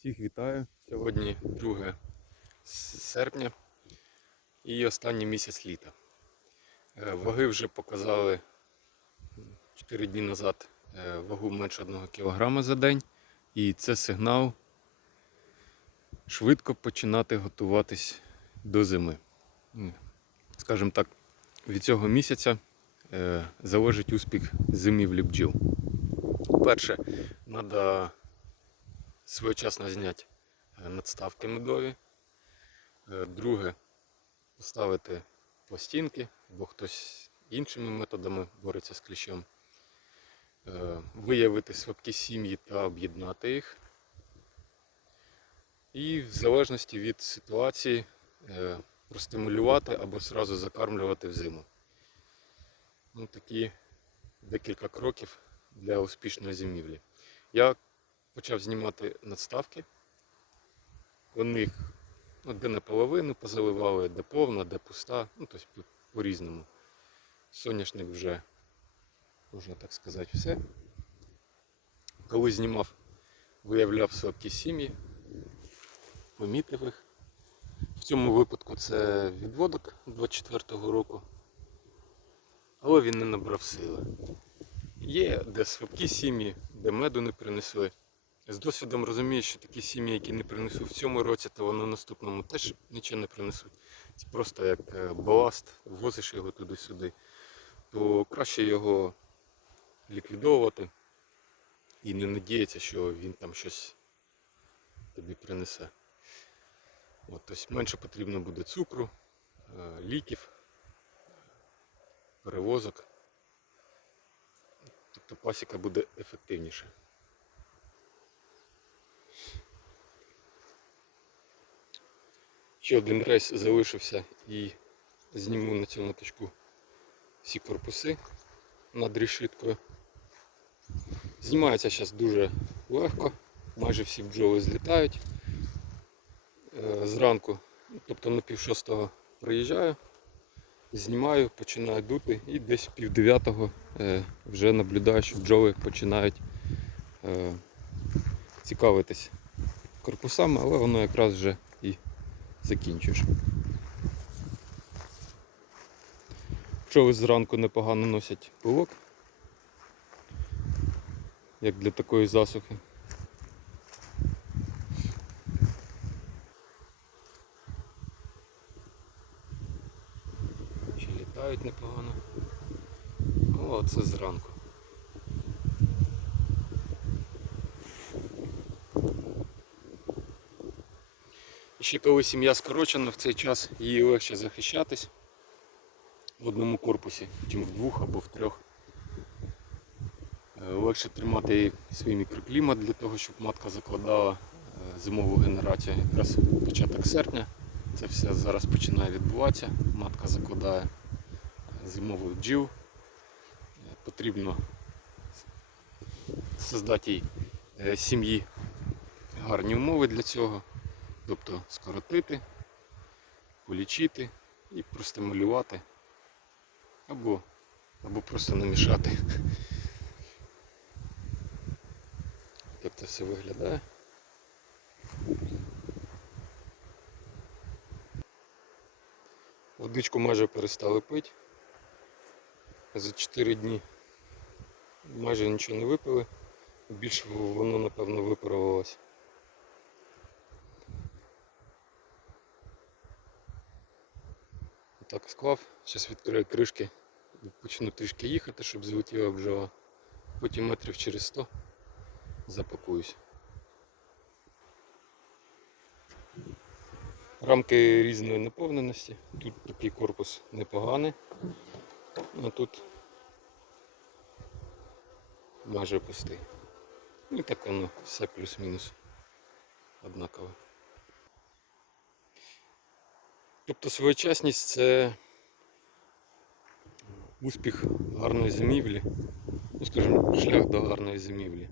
Всіх вітаю. Сьогодні 2 серпня і останній місяць літа. Е, Ваги вже показали 4 дні назад е, вагу менше 1 кг за день. І це сигнал швидко починати готуватись до зими. Скажімо так, від цього місяця е, залежить успіх зимівлі бджіл. Перше, треба своєчасно зняти е, надставки медові. Е, Друге, поставити пластинки, бо хтось іншими методами бореться з кліщом. Е, Виявити слабкі сім'ї та об'єднати їх. І в залежності від ситуації простимулювати або сразу закармлювати взиму. Ну, такі декілька кроків для успішної зимівлі. Я почав знімати надставки. Вони їх ну, де наполовину позаливали, де повна, де пуста, ну тобто по-різному. Соняшник вже, можна так сказати, все. Коли знімав, виявляв слабкі сім'ї, помітив їх. В цьому випадку це відводок 24-го року, але він не набрав сили. Є де слабкі сім'ї, де меду не принесли. З досвідом розумію, що такі сім'ї, які не принесуть в цьому році, то вони в наступному теж нічого не принесуть. Це просто як е, баласт, возиш його туди-сюди, то краще його ліквідовувати і не надіятися, що він там щось тобі принесе. От, тобто менше потрібно буде цукру, е, ліків, перевозок. Тобто пасіка буде ефективніша. Ще один рейс залишився і зніму на цьому точку всі корпуси над решіткою. Знімається зараз дуже легко, майже всі бджоли злітають. Е, Зранку, тобто на пів шостого приїжджаю, знімаю, починаю дути і десь пів дев'ятого е, вже наблюдаю, що бджоли починають е, цікавитись корпусами, але воно якраз вже і закінчуєш. Пчоли зранку непогано носять пилок, як для такої засухи. Ще літають непогано. О, це зранку. Ще коли сім'я скорочена, в цей час їй легше захищатись в одному корпусі, чим в двох або в трьох. Е, Легше тримати свій мікроклімат для того, щоб матка закладала е, зимову генерацію. Якраз початок серпня. Це все зараз починає відбуватися. Матка закладає е, зимовий бджіл. Потрібно создати їй сім'ї гарні умови для цього. Тобто скоротити, полічити і простимулювати або, або просто намішати. Так це все виглядає. Водичку майже перестали пити. За 4 дні майже нічого не випили. Більше воно напевно випарувалося. Так склав, зараз відкрию кришки, почну трішки їхати, щоб злетіла бджола. Потім метрів через 100 запакуюсь. Рамки різної наповненості. Тут такий корпус непоганий, а тут майже пустий. І так воно все плюс-мінус однаково. Тобто своєчасність це успіх гарної зимівлі, ну скажімо, шлях до гарної зимівлі.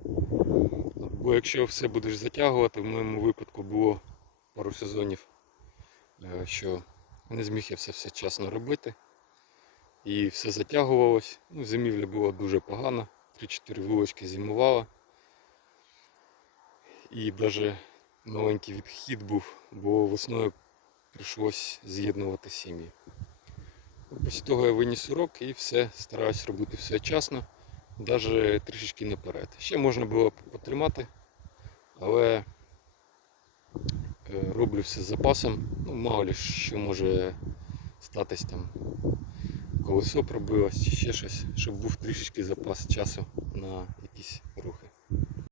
Бо якщо все будеш затягувати, в моєму випадку було пару сезонів, е, що не зміг я все все чесно робити. І все затягувалось. Ну, зимівля була дуже погана, 3-4 вулочки зимувала. І навіть маленький відхід був, бо весною прийшлось з'єднувати сім'ї. Після того я виніс урок і все, стараюсь робити все часно, навіть трішечки наперед. Ще можна було потримати, але е, роблю все з запасом. Ну, мало ли що може статись там. Колесо пробилось чи ще щось, щоб був трішечки запас часу на якісь